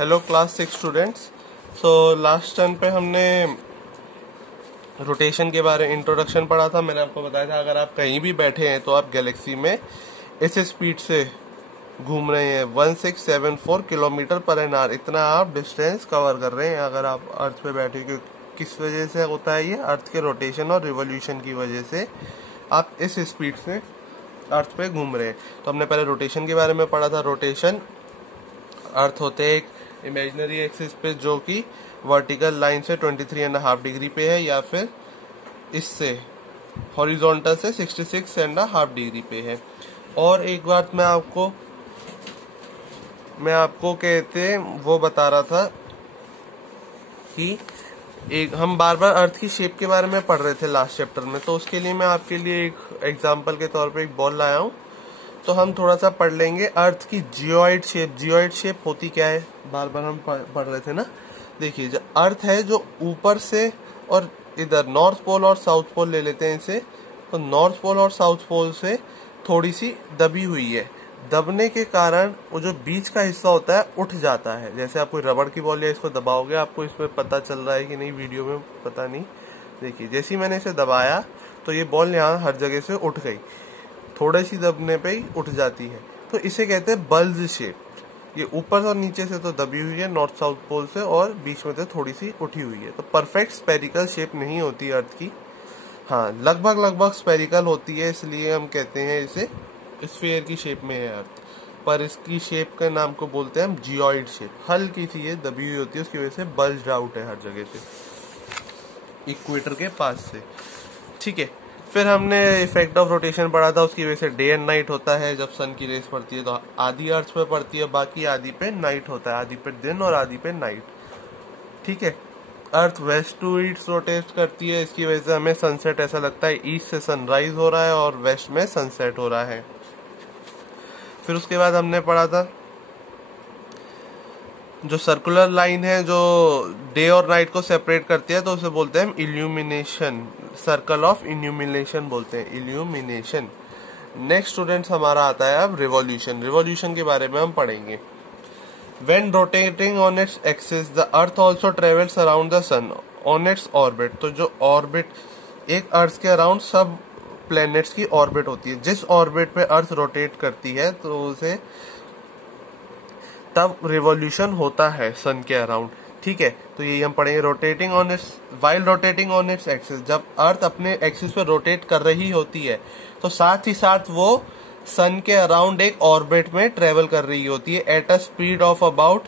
Hello class 6 students. So last term पे हमने rotation के बारे में इंट्रोडक्शन पढ़ा था। मैंने आपको बताया था अगर आप कहीं भी बैठे हैं तो आप गैलेक्सी में इस स्पीड से घूम रहे हैं 1674 किलोमीटर पर एन आवर, इतना आप डिस्टेंस कवर कर रहे हैं अगर आप अर्थ पे बैठे। किस वजह से होता है ये? अर्थ के रोटेशन और रिवॉल्यूशन की वजह से आप इस स्पीड से अर्थ पे घूम रहे हैं। तो हमने पहले रोटेशन के बारे में पढ़ा था। रोटेशन अर्थ होते हैं एक इमेजिनरी एक्सिस पे जो कि वर्टिकल लाइन से 23.5 डिग्री पे है, या फिर इससे हॉरिजॉन्टल से 66.5 डिग्री पे है। और एक बात मैं आपको कहते वो बता रहा था कि हम बार बार अर्थ की शेप के बारे में पढ़ रहे थे लास्ट चैप्टर में, तो उसके लिए मैं आपके लिए एक एग्जांपल के तौर पे एक बॉल लाया हूँ। तो हम थोड़ा सा पढ़ लेंगे अर्थ की जियोइड शेप। जियोइड शेप होती क्या है, बार बार हम पढ़ रहे थे ना। देखिए, जो अर्थ है जो ऊपर से, और इधर नॉर्थ पोल और साउथ पोल ले लेते हैं इसे, तो नॉर्थ पोल और साउथ पोल से थोड़ी सी दबी हुई है। दबने के कारण वो जो बीच का हिस्सा होता है उठ जाता है। जैसे आप कोई रबड़ की बॉल या इसको दबाओगे, आपको इसमें पता चल रहा है कि नहीं वीडियो में पता नहीं। देखिए, जैसे ही मैंने इसे दबाया तो ये बॉल यहाँ हर जगह से उठ गई, थोड़े सी दबने पे ही उठ जाती है। तो इसे कहते हैं बल्ज शेप। ये ऊपर और नीचे से तो दबी हुई है नॉर्थ साउथ पोल से, और बीच में से थोड़ी सी उठी हुई है। तो परफेक्ट स्पेरिकल शेप नहीं होती अर्थ की। हाँ, लगभग स्पेरिकल होती है, इसलिए हम कहते हैं इसे स्फीयर की शेप में है अर्थ। पर इसकी शेप का नाम को बोलते हैं हम जियोइड शेप। हल्की सी ये दबी हुई होती है, उसकी वजह से बल्ज्ड आउट है हर जगह से, इक्वेटर के पास से। ठीक है, फिर हमने इफेक्ट ऑफ रोटेशन पढ़ा था। उसकी वजह से डे एंड नाइट होता है। जब सन की रेस पड़ती है तो आधी अर्थ पे पड़ती है, बाकी आधी पे नाइट होता है। आधी पे दिन और आधी पे नाइट। ठीक है, अर्थ वेस्ट टू ईस्ट रोटेट करती है। इसकी वजह से हमें सनसेट ऐसा लगता है ईस्ट से सनराइज हो रहा है और वेस्ट में सनसेट हो रहा है। फिर उसके बाद हमने पढ़ा था जो सर्कुलर लाइन है जो डे और नाइट को सेपरेट करती है, तो उसे बोलते हैं हम इल्यूमिनेशन। सर्कल ऑफ इल्यूमिनेशन बोलते हैं, इल्यूमिनेशन। नेक्स्ट स्टूडेंट्स हमारा आता है अब रिवॉल्यूशन। रिवॉल्यूशन के बारे में हम पढ़ेंगे। When rotating on its axis the earth also travels around the sun on its orbit. तो जो ऑर्बिट, एक अर्थ के अराउंड सब प्लैनेट्स की ऑर्बिट होती है। जिस ऑर्बिट पे अर्थ रोटेट करती है तो उसे तब रिवॉल्यूशन होता है सन के अराउंड। ठीक है, तो यही हम पढ़ेंगे। Rotating on it's while rotating on its axis, जब अर्थ अपने एक्सिस पे रोटेट कर रही होती है तो साथ ही साथ वो सन के अराउंड एक ऑर्बिट में ट्रेवल कर रही होती है at a speed of about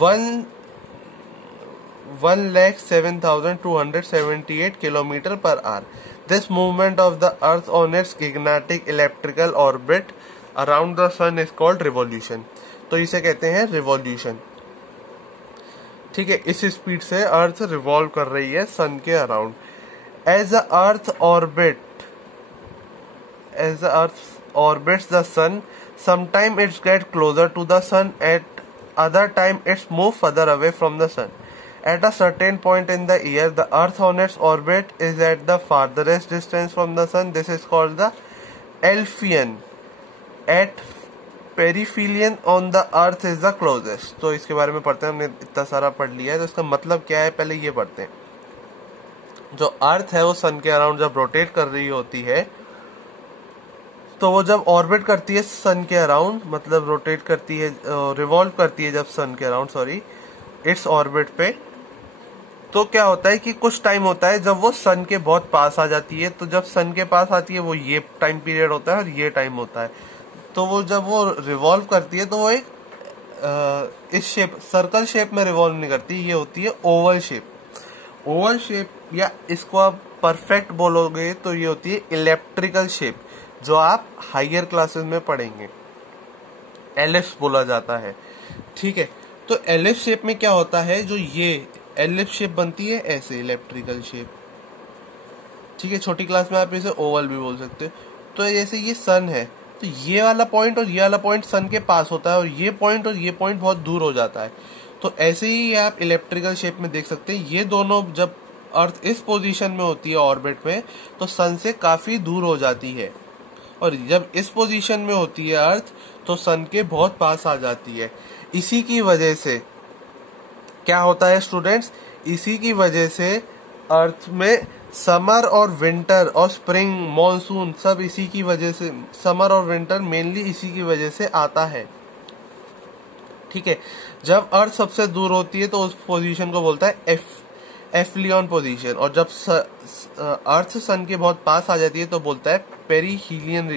1,07,278 kilometre per hour. This movement of the earth on its gigantic electrical orbit around the sun is called revolution. तो इसे कहते हैं रिवॉल्यूशन। ठीक है, इस स्पीड से अर्थ रिवॉल्व कर रही है सन के around. As the earth orbits the sun, sometime its gets closer to the sun, at other time its move further away from the sun. At a certain point in the year, the Earth on its orbit is at the farthest distance from the Sun. This is called the Aphelion. At perihelion on the Earth is the closest. तो इसके बारे में पढ़ते हैं। हमने इतना सारा पढ़ लिया है, तो इसका मतलब क्या है पहले ये पढ़ते हैं। जो अर्थ है वो सन के अराउंड जब रोटेट कर रही होती है, तो वो जब ऑर्बिट करती है सन के अराउंड, मतलब रोटेट करती है, रिवॉल्व करती है जब सन के अराउंड, सॉरी, इट्स ऑर्बिट पे, तो क्या होता है कि कुछ टाइम होता है जब वो सन के बहुत पास आ जाती है। तो जब सन के पास आती है वो ये टाइम पीरियड होता है और ये टाइम होता है। तो वो जब वो रिवॉल्व करती है तो वो एक इस शेप, सर्कल शेप में रिवॉल्व नहीं करती, ये होती है ओवल शेप। ओवल शेप, या इसको आप परफेक्ट बोलोगे तो ये होती है इलेप्ट्रिकल शेप, जो आप हायर क्लासेस में पढ़ेंगे। एलिप्स बोला जाता है। ठीक है, तो एलिप्स शेप में क्या होता है, जो ये एलिप्स शेप बनती है ऐसे, इलेक्ट्रिकल शेप। ठीक है, छोटी क्लास में आप इसे ओवल भी बोल सकते हो। तो जैसे ये सन है, तो ये वाला पॉइंट और ये वाला पॉइंट सन के पास होता है, और ये पॉइंट और ये पॉइंट बहुत दूर हो जाता है। तो ऐसे ही आप इलेक्ट्रिकल शेप में देख सकते हैं। ये दोनों जब अर्थ इस पोजीशन में होती है ऑर्बिट में, तो सन से काफी दूर हो जाती है, और जब इस पोजीशन में होती है अर्थ तो सन के बहुत पास आ जाती है। इसी की वजह से क्या होता है स्टूडेंट्स, इसी की वजह से अर्थ में समर और विंटर और स्प्रिंग मॉनसून सब इसी की वजह से, समर और विंटर मेनली इसी की वजह से आता है। ठीक है, जब अर्थ सबसे दूर होती है तो उस पोजीशन को बोलता है एफ्लियन पोजीशन, और जब अर्थ सन के बहुत पास आ जाती है तो बोलता है पेरीहीलियन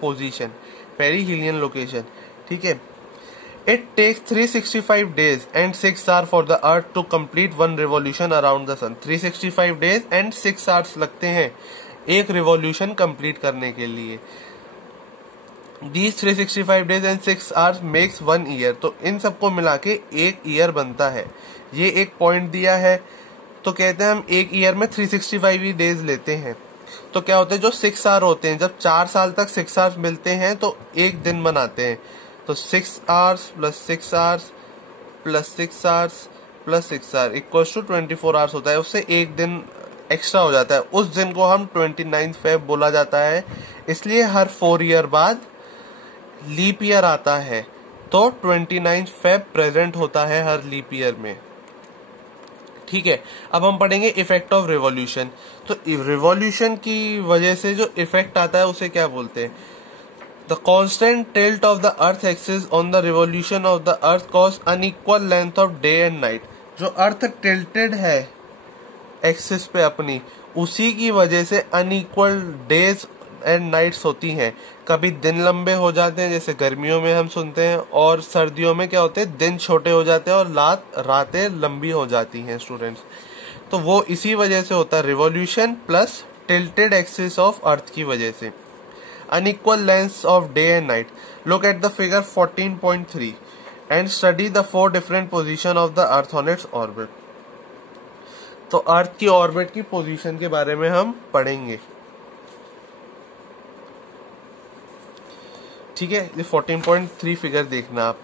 पोजीशन, पेरीहीलियन लोकेशन। ठीक है, it takes 365 days and 6 hours for the earth to complete one revolution around the sun। 365 days and 6 hours लगते हैं एक रिवॉल्यूशन कंप्लीट करने के लिए। These 365 days and 6 hours makes 1 year। तो इन सबको मिला के एक ईयर बनता है। ये एक पॉइंट दिया है, तो कहते हैं हम एक ईयर में 365 ही डेज लेते हैं। तो क्या होता है, जो 6 आवर होते हैं, जब 4 साल तक 6 आवर्स मिलते हैं तो एक दिन बनाते हैं। तो 6 hours plus 6 hours plus 6 hours plus 6 hour equal to 24 hours होता है। उससे एक दिन एक्स्ट्रा हो जाता है। उस दिन को हम 29 फेब बोला जाता है। इसलिए हर 4 ईयर बाद लीप ईयर आता है, तो 29 फेब प्रेजेंट होता है हर लीप ईयर में। ठीक है, अब हम पढ़ेंगे इफेक्ट ऑफ रिवॉल्यूशन। तो रिवॉल्यूशन की वजह से जो इफेक्ट आता है उसे क्या बोलते हैं, the constant tilt of the earth axis on the revolution of the earth cause unequal length of day and night. जो अर्थ टिल्टेड है एक्सिस पे अपनी, उसी की वजह से अनइक्वल डेज एंड नाइट्स होती हैं। कभी दिन लंबे हो जाते हैं जैसे गर्मियों में हम सुनते हैं, और सर्दियों में क्या होते हैं, दिन छोटे हो जाते हैं और रातें लंबी हो जाती हैं स्टूडेंट्स। तो वो इसी वजह से होता है, revolution plus tilted axis of earth की वजह से। Unequal lengths of day and night. Look at the figure 14.3 and study the 4 different position of the earth on its orbit. तो अर्थ की ऑर्बिट की पोजीशन के बारे में हम पढ़ेंगे। ठीक है, ये 14.3 फिगर देखना आप।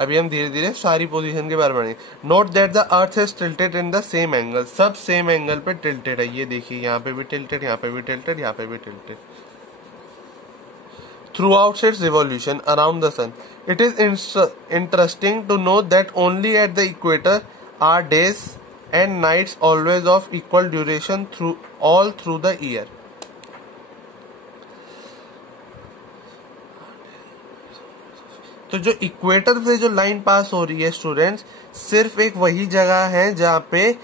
अभी हम धीरे धीरे सारी पोजीशन के बारे में पढ़ेंगे। Note that the earth is tilted in the same angle. सब सेम एंगल पे टिल्टेड है। ये देखिए, यहाँ पे भी टिल्टेड, यहाँ पे भी टिल्टेड, यहाँ पे भी tilted. Throughout its revolution around the sun. It is interesting to know that only at the equator are days and nights always of equal duration through the year. तो जो इक्वेटर से जो लाइन पास हो रही है स्टूडेंट्स, सिर्फ एक वही जगह है जहाँ पे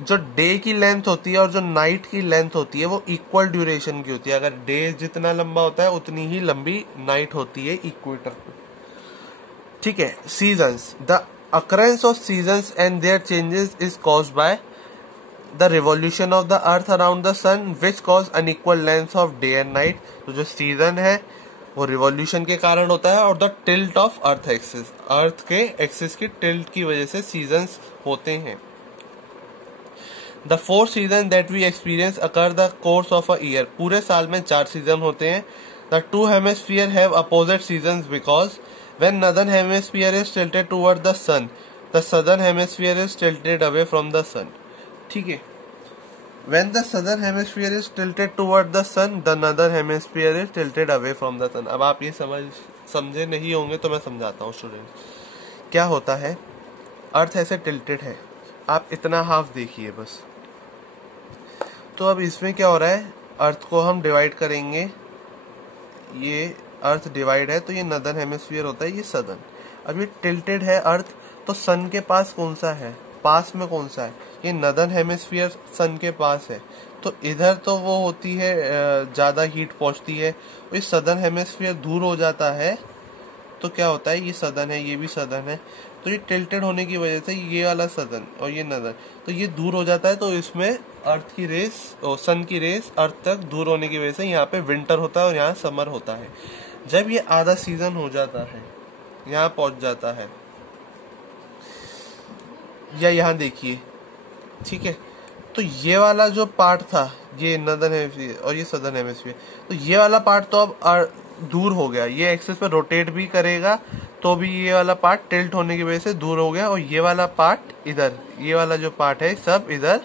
जो डे की लेंथ होती है और जो नाइट की लेंथ होती है वो इक्वल ड्यूरेशन की होती है। अगर डे जितना लंबा होता है उतनी ही लंबी नाइट होती है इक्वेटर पे। ठीक है, seasons. The occurrence of seasons and their changes is caused by the revolution of the earth around the sun which cause unequal length of day and night. तो जो सीजन है वो रिवॉल्यूशन के कारण होता है, और the tilt of earth axis, earth के एक्सिस की टिल्ट की वजह से सीजन्स होते हैं। The 4 season that we experience occur the course of a year. पूरे साल में 4 सीजन होते हैं। The 2 hemisphere have opposite seasons because when northern hemisphere is tilted toward the sun, the southern hemisphere is tilted away from the sun. ठीक है, when the southern hemisphere is tilted toward the sun, the northern hemisphere is tilted away from the sun। अब आप ये समझे नहीं होंगे तो मैं समझाता हूँ स्टूडेंट। क्या होता है, अर्थ ऐसे टिल्टेड है, आप इतना हाफ देखिए बस। तो अब इसमें क्या हो रहा है, अर्थ को हम डिवाइड करेंगे, ये अर्थ डिवाइड है तो ये नॉर्दर्न हेमिस्फीयर होता है, ये सदर्न। अब ये टिल्टेड है अर्थ, तो सन के पास कौन सा है, पास में कौन सा है, ये नॉर्दर्न हेमिस्फीयर सन के पास है। तो इधर तो वो होती है, ज्यादा हीट पहुंचती है। ये सदर्न हेमिस्फीयर दूर हो जाता है तो क्या होता है, ये सदर्न है, ये भी सदर्न है। तो ये टिल्टेड होने की वजह से ये वाला सदर्न और ये नॉर्दर्न, तो ये दूर हो जाता है। तो इसमें अर्थ की रेस और सन की रेस अर्थ तक दूर होने की वजह से यहाँ पे विंटर होता है और यहाँ समर होता है। जब ये आधा सीजन हो जाता है, यहाँ पहुंच जाता है, या यहाँ देखिए, ठीक है, तो ये वाला जो पार्ट था, ये नॉर्दर्न हेमिस्फीयर और ये सदर्न हेमिस्फीयर, तो ये वाला पार्ट तो अब दूर हो गया। ये एक्सिस पे रोटेट भी करेगा तो भी ये वाला पार्ट टिल्ट होने की वजह से दूर हो गया, और ये वाला पार्ट इधर, ये वाला जो पार्ट है सब इधर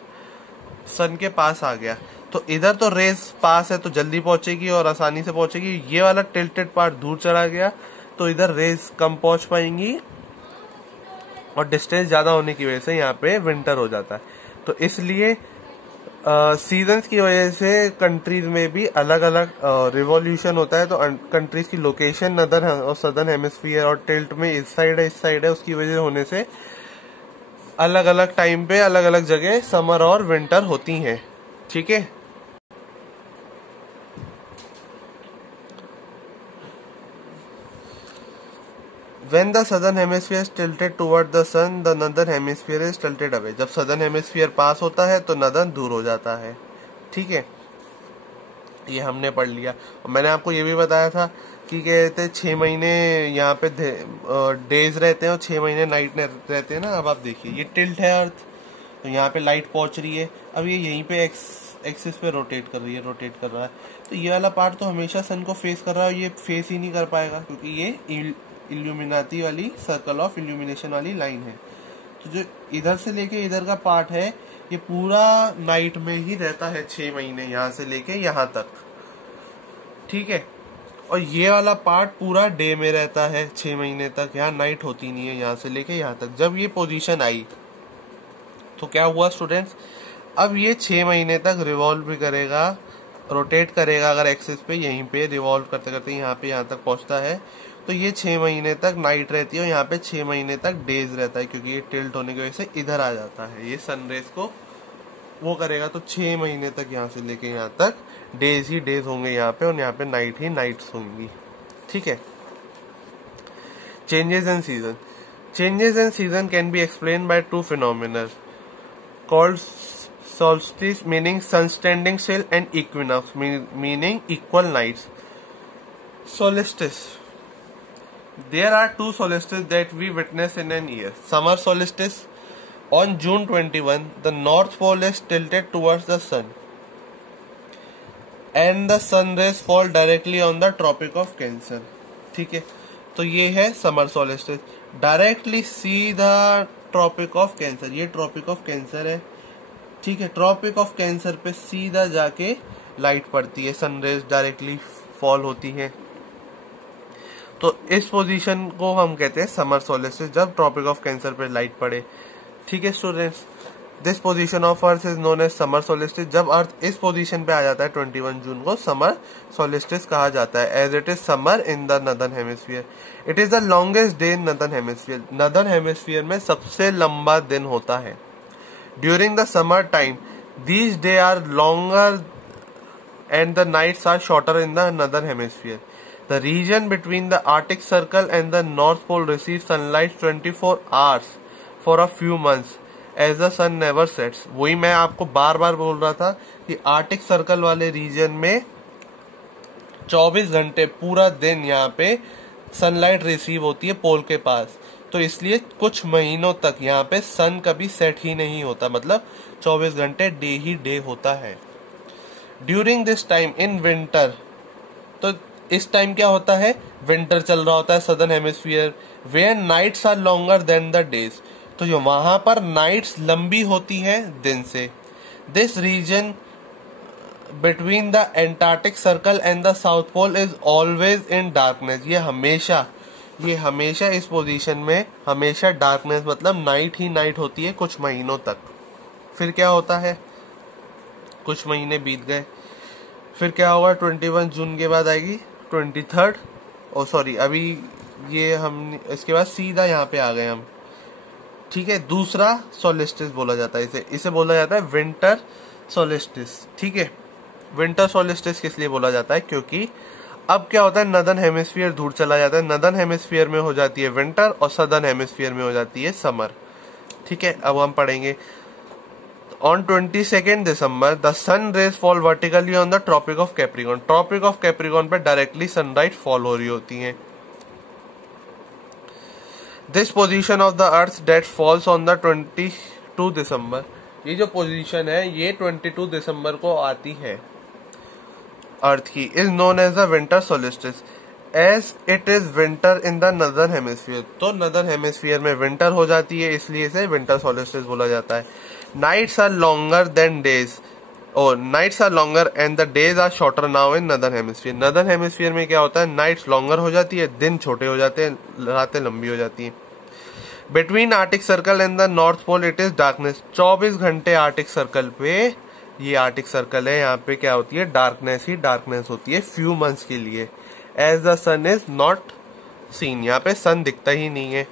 सन के पास आ गया। तो इधर तो रेस पास है तो जल्दी पहुंचेगी और आसानी से पहुंचेगी। ये वाला टिल्टेड पार्ट दूर चला गया तो इधर रेस कम पहुंच पाएंगी और डिस्टेंस ज्यादा होने की वजह से यहाँ पे विंटर हो जाता है। तो इसलिए सीजन्स की वजह से कंट्रीज में भी अलग अलग रिवॉल्यूशन होता है। तो कंट्रीज की लोकेशन नदर और सदर्न हेमिस्फीयर और टिल्ट में इस साइड है, उसकी वजह होने से अलग अलग टाइम पे अलग अलग जगह समर और विंटर होती हैं। ठीक है, When the southern hemisphere is tilted toward the sun, the northern hemisphere is tilted away. जब southern hemisphere पास होता है तो northern दूर हो जाता है। ठीक है, ये हमने पढ़ लिया। और मैंने आपको ये भी बताया था कि कहते हैं 6 महीने यहाँ पे डेज रहते हैं और 6 महीने नाइट रहते हैं ना। अब आप देखिए, ये टिल्ट है अर्थ, तो यहाँ पे लाइट पहुंच रही है। अब ये यहीं पे एक्सिस पे रोटेट कर रही है, रोटेट कर रहा है। तो ये वाला पार्ट तो हमेशा सन को फेस कर रहा है, ये फेस ही नहीं कर पाएगा क्योंकि ये इल्यूमिनाती वाली सर्कल ऑफ इल्यूमिनेशन वाली लाइन है। तो जो इधर से लेके इधर का पार्ट है ये पूरा नाइट में ही रहता है 6 महीने, यहाँ से लेके यहाँ तक। ठीक है, और ये वाला पार्ट पूरा डे में रहता है 6 महीने तक, यहाँ नाइट होती नहीं है यहाँ से लेके यहाँ तक। जब ये पोजीशन आई तो क्या हुआ स्टूडेंट्स, अब ये 6 महीने तक रिवॉल्व भी करेगा, रोटेट करेगा। अगर एक्सिस पे यहीं पे रिवॉल्व करते करते यहाँ पे यहाँ तक पहुंचता है तो ये 6 महीने तक नाइट रहती है और यहाँ पे 6 महीने तक डेज रहता है, क्योंकि ये टिल्ट होने की वजह से इधर आ जाता है, ये सनरेज को वो करेगा। तो 6 महीने तक यहाँ से लेके यहाँ तक डेज ही डेज होंगे यहाँ पे, और यहाँ पे नाइट ही नाइट्स होंगी। ठीक है, changes in season. Changes in season can be explain by 2 phenomena called solstice meaning sun standing still and equinox meaning equal nights. Solstice. There are 2 solstices that we witness in an year. Summer solstice. On June 21, the North Pole is tilted towards the sun, and the sun rays fall directly on the Tropic of Cancer. ठीक है, तो ये है summer solstice, directly सीधा Tropic of cancer. ये tropic of cancer है। ठीक है, ट्रॉपिक ऑफ कैंसर पे सीधा जाके लाइट पड़ती है, सनरेज डायरेक्टली फॉल होती है। तो इस पोजीशन को हम कहते हैं समर सोलिस्टिस, जब ट्रॉपिक ऑफ कैंसर पे लाइट पड़े। ठीक है students, this position of earth is known as summer solstice. जब अर्थ इस पोजीशन पे आ जाता है 21 जून को, समर सोलिस्टिस कहा जाता है, as it is summer in the northern hemisphere. It is the longest day in northern hemisphere. Northern hemisphere में सबसे लंबा दिन होता है। During the summer time these days are longer and the nights are shorter in the northern hemisphere. The region between the Arctic Circle and the North Pole receives sunlight 24 hours for a few months as the sun never sets. वही मैं आपको बार बार बोल रहा था कि Arctic circle वाले reason में 24 घंटे पूरा दिन यहाँ पे सनलाइट रिसीव होती है पोल के पास। तो इसलिए कुछ महीनों तक यहाँ पे सन कभी सेट ही नहीं होता, मतलब 24 घंटे डे ही डे होता है। During this time in winter, तो इस टाइम क्या होता है, विंटर चल रहा होता है southern hemisphere, where nights are longer than the days. तो जो वहां पर नाइट्स लंबी होती है दिन से। This region between the Antarctic Circle and the South Pole is always in darkness. ये हमेशा इस पोजीशन में हमेशा डार्कनेस, मतलब नाइट ही नाइट होती है कुछ महीनों तक। फिर क्या होता है, कुछ महीने बीत गए, फिर क्या होगा, 21 जून के बाद आएगी 23rd, अभी ये हम इसके बाद सीधा यहाँ पे आ गए हम। ठीक है, दूसरा सोलिस्टिस बोला जाता है इसे बोला जाता है विंटर सोलिस्टिस। ठीक है, विंटर सोलिस्टिस किस लिए बोला जाता है, क्योंकि अब क्या होता है, नदर्न हेमिस्फीयर दूर चला जाता है। नदर्न हेमिस्फीयर में हो जाती है विंटर और सदर्न हेमिस्फीयर में हो जाती है समर। ठीक है, अब हम पढ़ेंगे। On 22nd December, the sun rays fall vertically on the Tropic of Capricorn. Tropic of Capricorn पे डायरेक्टली सनलाइट फॉल हो रही होती है। This position of the Earth that falls on the 22 December, ये जो पोजीशन है ये 22 दिसंबर को आती है अर्थ की, is known as the winter solstice as it is winter in the northern hemisphere. तो नदर्न हेमिस्फीयर में विंटर हो जाती है, इसलिए इसे विंटर सोलिस्टिस बोला जाता है। Nights are longer than days, और nights are longer and the days are shorter now in northern hemisphere. Northern hemisphere में क्या होता है, नाइट्स लॉन्गर हो जाती है, दिन छोटे हो जाते हैं, रातें लंबी हो जाती हैं। Between Arctic Circle and the North Pole it is darkness. 24 घंटे आर्टिक सर्कल पे, ये आर्टिक सर्कल है, यहाँ पे क्या होती है, डार्कनेस ही डार्कनेस होती है फ्यू मंथ्स के लिए। As the sun is not seen, यहाँ पे सन दिखता ही नहीं है।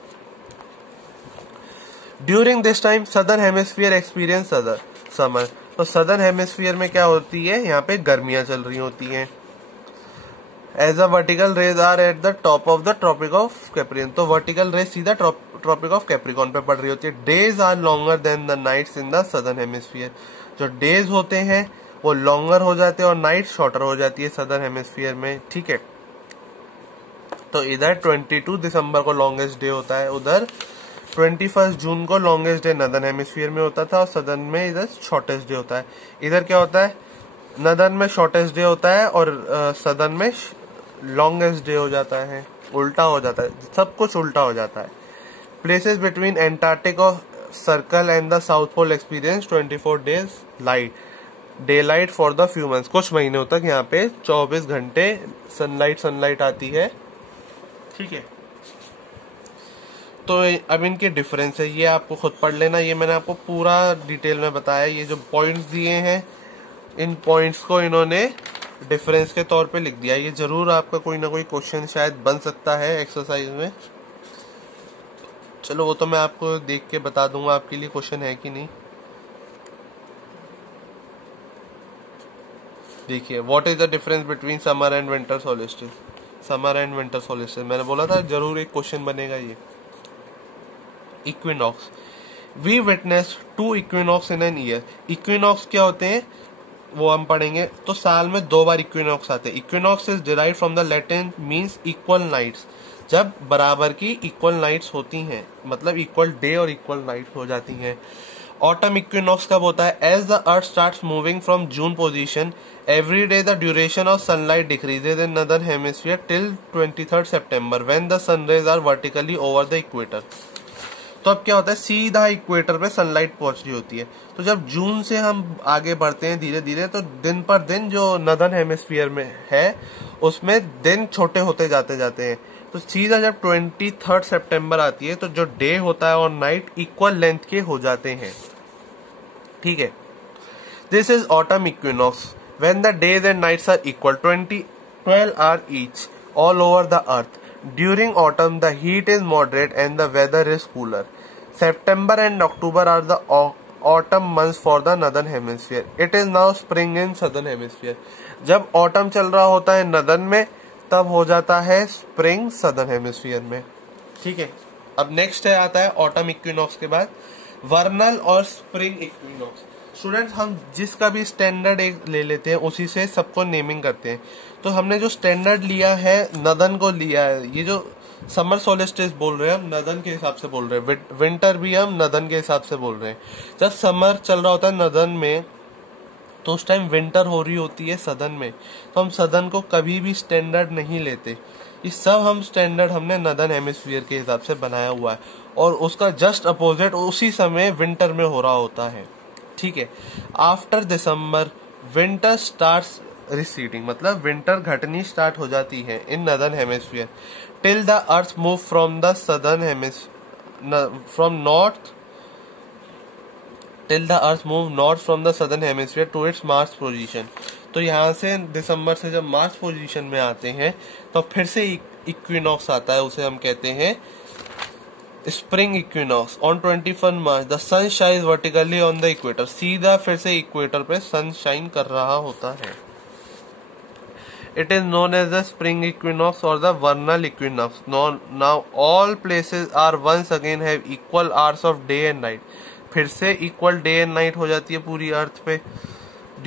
During this time southern hemisphere experience other summer. तो सदर्न हेमिस्फीयर में क्या होती है, यहाँ पे गर्मियां चल रही होती हैं। As a vertical rays are at the top of the Tropic of Capricorn. तो वर्टिकल रेज सीधा ट्रॉपिक ऑफ कैप्रिकॉर्न पे पड़ रही होती है। Days are longer than the nights in the southern hemisphere. जो डेज होते हैं वो लॉन्गर हो जाते हैं और नाइट शॉर्टर हो जाती है सदर्न हेमिस्फीयर में, ठीक है। तो इधर 22 दिसंबर को लॉन्गेस्ट डे होता है, उधर 21 जून को लॉन्गेस्ट डे नदर्न हेमिस्फीयर में होता था और सदर्न में इधर शॉर्टेस्ट डे होता है। इधर क्या होता है, नदर्न में शॉर्टेस्ट डे होता है और सदर्न में लॉन्गेस्ट डे हो जाता है, उल्टा हो जाता है, सब कुछ उल्टा हो जाता है। Places between Antarctic Circle and the South Pole experience 24 days light day light for the few months. कुछ महीनों तक यहाँ पे 24 घंटे सनलाइट आती है, ठीक है। तो अब इनके डिफरेंस है, ये आपको खुद पढ़ लेना, ये मैंने आपको पूरा डिटेल में बताया। ये जो पॉइंट्स दिए हैं, इन पॉइंट्स को इन्होंने डिफरेंस के तौर पे लिख दिया। ये जरूर आपका कोई ना कोई क्वेश्चन शायद बन सकता है एक्सरसाइज में। चलो वो तो मैं आपको देख के बता दूंगा आपके लिए क्वेश्चन है कि नहीं। देखिए, what is the difference between summer and winter solstice. Summer and winter solstice मैंने बोला था जरूर एक क्वेश्चन बनेगा ये। Equinox, we witness 2 equinox in an year. Equinox क्या होते हैं वो हम पढ़ेंगे। तो साल में 2 बार इक्विनॉक्स आते हैं। Equinox is derived from the Latin means equal nights. जब बराबर की इक्वल नाइट्स होती हैं, मतलब इक्वल डे और इक्वल नाइट हो जाती हैं। ऑटम इक्विनॉक्स कब होता है, as the earth starts moving from June position every day the duration of sunlight decreases in northern hemisphere till 23 सितंबर when the sun rays are vertically over the equator. तो अब क्या होता है, सीधा इक्वेटर पे सनलाइट पहुंच रही होती है। तो जब जून से हम आगे बढ़ते हैं धीरे धीरे, तो दिन पर दिन जो नदर्न हेमिस्फीयर में है उसमें दिन छोटे होते जाते हैं। तो सीधा जब 23 सितंबर आती है तो जो डे होता है और नाइट इक्वल लेंथ के हो जाते हैं, ठीक है। This is autumn equinox when the days and nights are equal 12 hour each all over the earth. During autumn, the heat is moderate and the weather is cooler. September and October are the autumn months for the northern hemisphere. It is now spring in southern hemisphere. जब autumn चल रहा होता है northern में, तब हो जाता है spring southern hemisphere में, ठीक है। अब next है आता है autumn equinox के बाद vernal और spring equinox। स्टूडेंट्स, हम जिसका भी स्टैंडर्ड एक ले लेते हैं उसी से सबको नेमिंग करते हैं। तो हमने जो स्टैंडर्ड लिया है नदन को लिया है। ये जो समर सोलिस्टिस बोल रहे हैं हम नदन के हिसाब से बोल रहे हैं, विंटर भी हम नदन के हिसाब से बोल रहे हैं। जब समर चल रहा होता है नदन में तो उस टाइम विंटर हो रही होती है सदन में, तो हम सदन को कभी भी स्टैंडर्ड नहीं लेते। ये सब हम स्टैंडर्ड हमने नदन हेमिस्फीयर के हिसाब से बनाया हुआ है और उसका जस्ट अपोजिट उसी समय विंटर में हो रहा होता है, ठीक है। After December winter starts receding, मतलब विंटर घटनी स्टार्ट हो जाती है in northern hemisphere till the earth move from the southern hemisphere from north till the earth move north from the southern hemisphere to its March position. तो यहाँ से दिसंबर से जब मार्च पोजीशन में आते हैं तो फिर से इक्विनॉक्स आता है, उसे हम कहते हैं spring equinox. On 21 March the sun shine vertically on the equator. सीधा फिर से इक्वेटर पे सन शाइन कर रहा होता है। It is known as the spring equinox or the vernal equinox. Now all places are once again have equal hours of day and night. फिर से equal day and night हो जाती है पूरी अर्थ पे।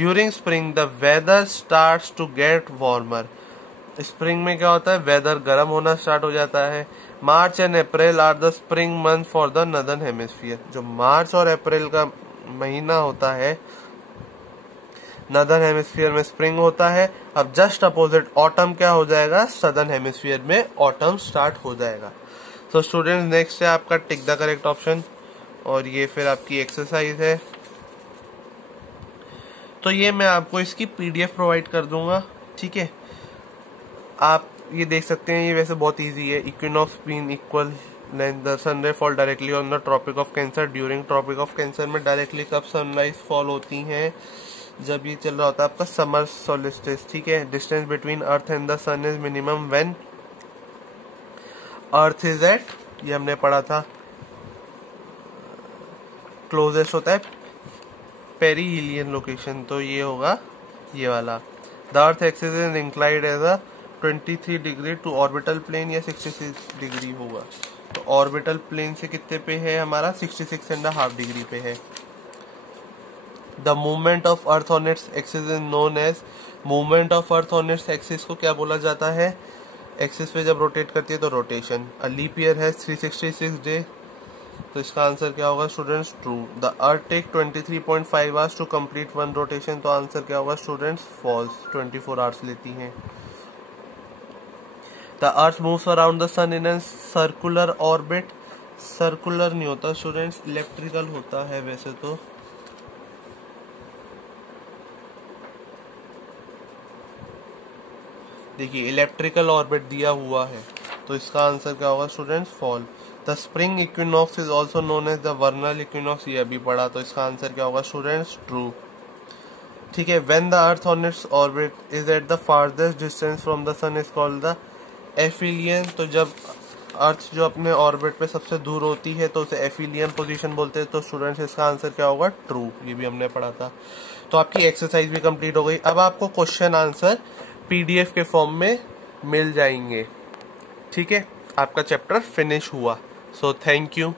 During spring the weather starts to get warmer. Spring में क्या होता है, वेदर गर्म होना स्टार्ट हो जाता है। March and April are the spring month for the northern hemisphere. जो मार्च और अप्रैल का महीना होता है नदर्न हेमिस्फीयर में स्प्रिंग होता है। अब जस्ट अपोजिट ऑटम क्या हो जाएगा, सदर्न हेमिस्फीयर में ऑटम स्टार्ट हो जाएगा। तो स्टूडेंट्स, नेक्स्ट है आपका टिक द करेक्ट ऑप्शन और ये फिर आपकी एक्सरसाइज है। तो ये मैं आपको इसकी पीडीएफ प्रोवाइड कर दूंगा, ठीक है। आप ये देख सकते हैं, ये वैसे बहुत इजी है। Equinox been equal the sun ray fall directly on the Tropic of Cancer during Tropic of Cancer में डायरेक्टली कब सनराइज फॉल होती है, जब ये चल रहा होता है आपका समर सोलिस्टिस, ठीक है। Distance between earth and the sun is minimum when earth is at, ये हमने पढ़ा था, क्लोजेस्ट होता है पेरीहिलियन लोकेशन, तो ये होगा ये वाला। The earth axis is inclined as a 23 degree to orbital plane, या 66 डिग्री होगा। तो ऑर्बिटल प्लेन से कितने पे है हमारा, 66.5 डिग्री पे है। The movement of earth on its axis is known as, movement of earth on its axis को क्या बोला जाता है, एक्सिस पे जब रोटेट करती है तो रोटेशन। अ लीप ईयर है 366 डे, तो इसका आंसर क्या होगा students, true. The earth take 23.5 hours to complete one rotation, तो आंसर क्या होगा स्टूडेंट्स, फॉल्स, 24 आवर्स लेती हैं। The earth moves around the sun in an circular orbit, circular नहीं होता स्टूडेंट्स, इलेक्ट्रिकल होता है वैसे तो। देखिए इलेक्ट्रिकल ऑर्बिट दिया हुआ है, तो इसका आंसर क्या होगा students, fall. The spring equinox is also known as the vernal equinox, ये अभी पढ़ा, तो इसका आंसर क्या होगा स्टूडेंट्स, ट्रू, ठीक है। When the earth on its orbit is at the farthest distance from the sun is called the aphelion, तो जब अर्थ जो अपने ऑर्बिट पे सबसे दूर होती है तो उसे एफिलियन पोजीशन बोलते हैं, तो स्टूडेंट्स इसका आंसर क्या होगा, ट्रू, ये भी हमने पढ़ा था। तो आपकी एक्सरसाइज भी कंप्लीट हो गई। अब आपको क्वेश्चन आंसर पीडीएफ के फॉर्म में मिल जाएंगे, ठीक है। आपका चैप्टर फिनिश हुआ। So thank you.